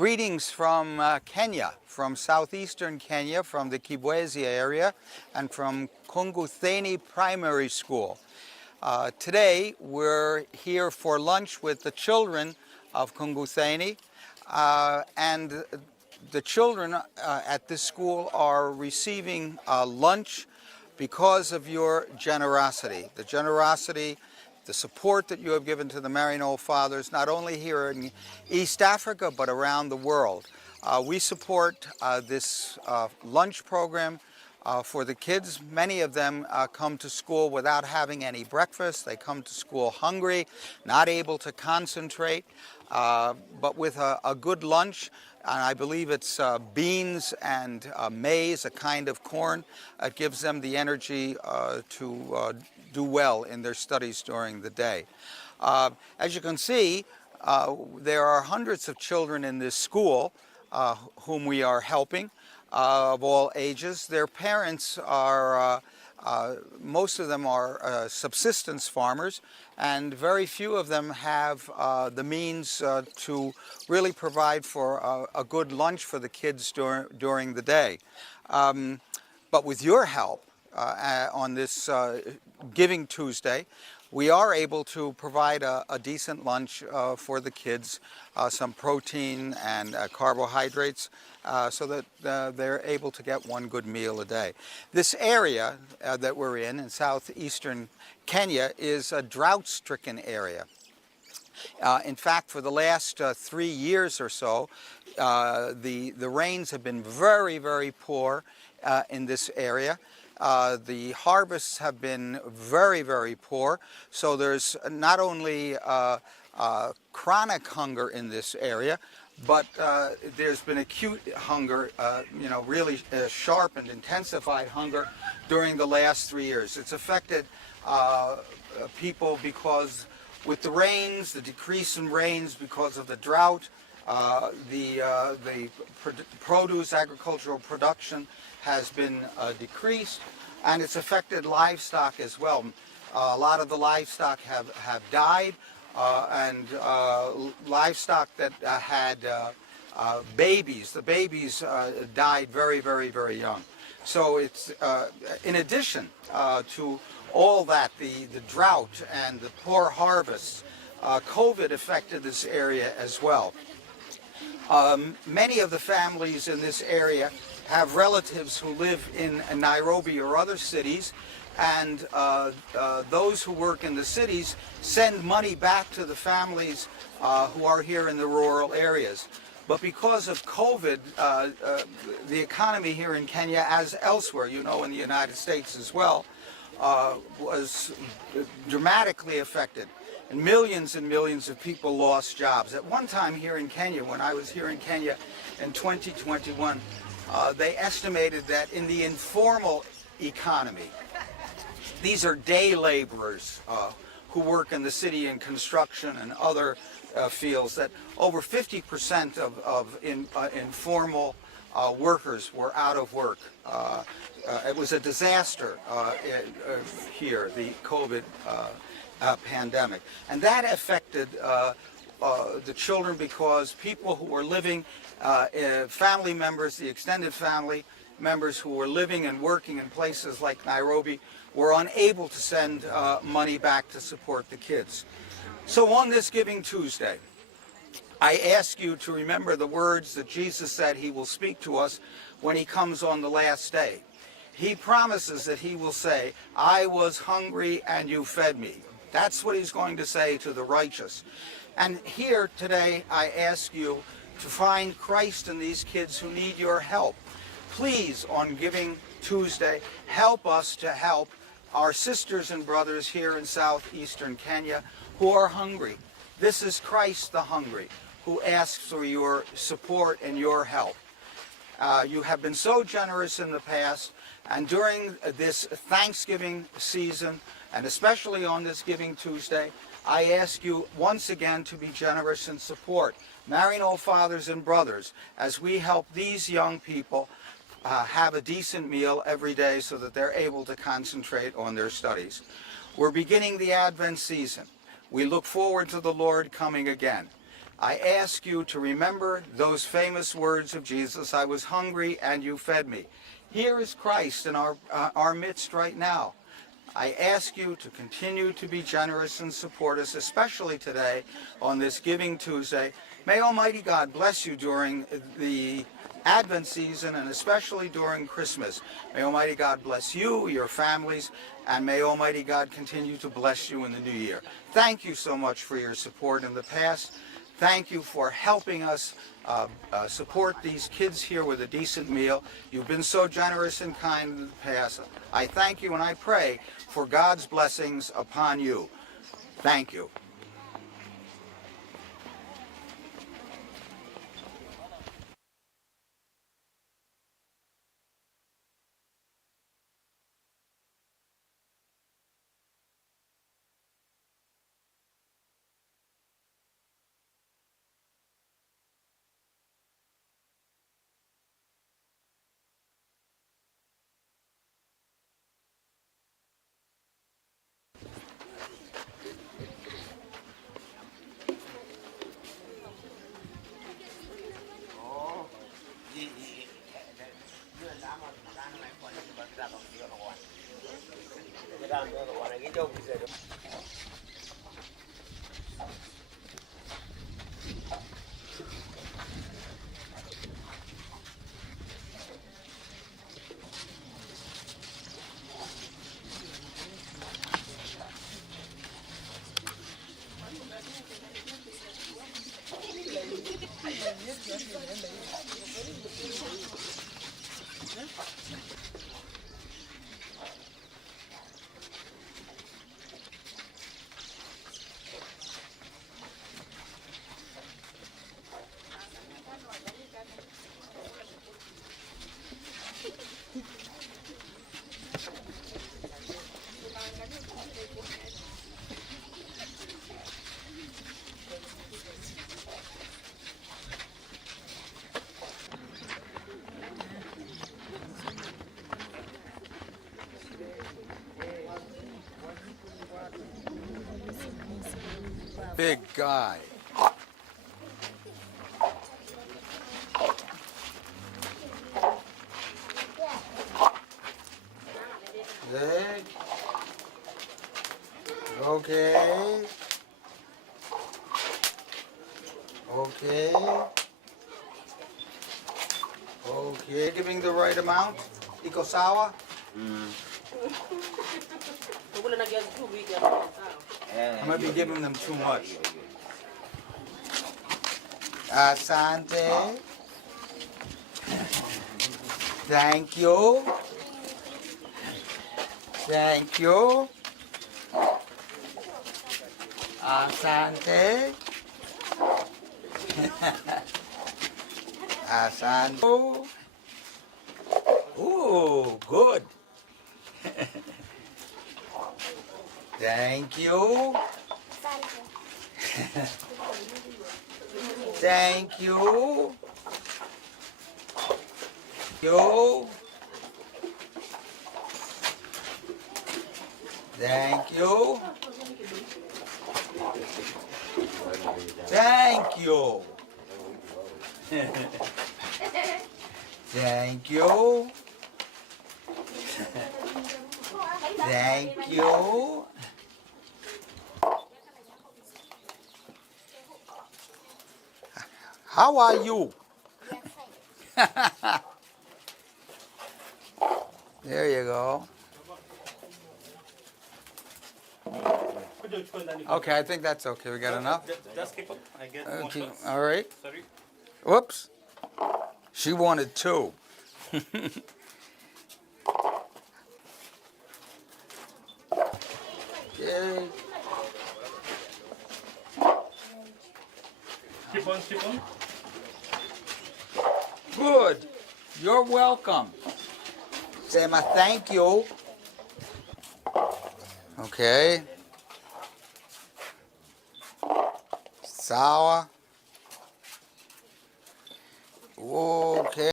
Greetings from Kenya, from southeastern Kenya, from the Kibwezi area, and from Kungutheni Primary School. Today we're here for lunch with the children of Kungutheni, and the children at this school are receiving lunch because of your generosity. The support that you have given to the Maryknoll Fathers, not only here in East Africa, but around the world. We support this lunch program for the kids. Many of them come to school without having any breakfast. They come to school hungry, not able to concentrate, but with a good lunch. And I believe it's beans and maize, a kind of corn. It gives them the energy to do well in their studies during the day. As you can see, there are hundreds of children in this school whom we are helping of all ages. Their parents are, most of them are subsistence farmers, and very few of them have the means to really provide for a good lunch for the kids during the day. But with your help on this Giving Tuesday, we are able to provide a decent lunch for the kids, some protein and carbohydrates, so that they're able to get one good meal a day. This area that we're in southeastern Kenya, is a drought-stricken area. In fact, for the last 3 years or so, the rains have been very, very poor in this area. The harvests have been very, very poor, so there's not only chronic hunger in this area, but there's been acute hunger, really sharp and intensified hunger during the last 3 years. It's affected people because with the rains, the decrease in rains because of the drought, the agricultural production has been decreased, and it's affected livestock as well. A lot of the livestock have died, and livestock that had babies, the babies died very, very, very young. So it's, in addition to all that, the drought and the poor harvests, COVID affected this area as well. Many of the families in this area have relatives who live in Nairobi or other cities, and those who work in the cities send money back to the families who are here in the rural areas. But because of COVID, the economy here in Kenya, as elsewhere, in the United States as well, was dramatically affected. And millions of people lost jobs. At one time here in Kenya, when I was here in Kenya in 2021, they estimated that in the informal economy, these are day laborers who work in the city in construction and other fields, that over 50% of informal workers were out of work. It was a disaster here, the COVID pandemic. And that affected the children because people who were living, family members, the extended family members who were living and working in places like Nairobi, were unable to send money back to support the kids. So on this Giving Tuesday, I ask you to remember the words that Jesus said he will speak to us when he comes on the last day. He promises that he will say, "I was hungry and you fed me." That's what he's going to say to the righteous. And here today, I ask you to find Christ in these kids who need your help. Please, on Giving Tuesday, help us to help our sisters and brothers here in southeastern Kenya who are hungry. This is Christ the hungry, who asks for your support and your help. You have been so generous in the past, and during this Thanksgiving season, and especially on this Giving Tuesday, I ask you once again to be generous in support. Maryknoll fathers and brothers, as we help these young people have a decent meal every day so that they're able to concentrate on their studies. We're beginning the Advent season. We look forward to the Lord coming again. I ask you to remember those famous words of Jesus, I was hungry and you fed me. Here is Christ in our midst right now. I ask you to continue to be generous and support us, especially today on this Giving Tuesday. May Almighty God bless you during the Advent season and especially during Christmas. May Almighty God bless you, your families, and may Almighty God continue to bless you in the new year. Thank you so much for your support in the past. Thank you for helping us support these kids here with a decent meal. You've been so generous and kind in the past. I thank you and I pray for God's blessings upon you. Thank you. Big guy. Big. Okay. Okay. Okay. Giving the right amount? Iko sawa? I might be giving them too much. Asante. Thank you. Thank you. Asante. Asante. Ooh, good. Thank you. Thank you. You. Thank you. Thank you. Thank you. Thank you. How are you? There you go. Okay, I think that's okay. We got enough? Just keep up. I get Okay, more. all right. Sorry. Whoops. She wanted two. Okay. Keep on, keep on. Good. You're welcome. Say my thank you. Okay. Sour. Okay.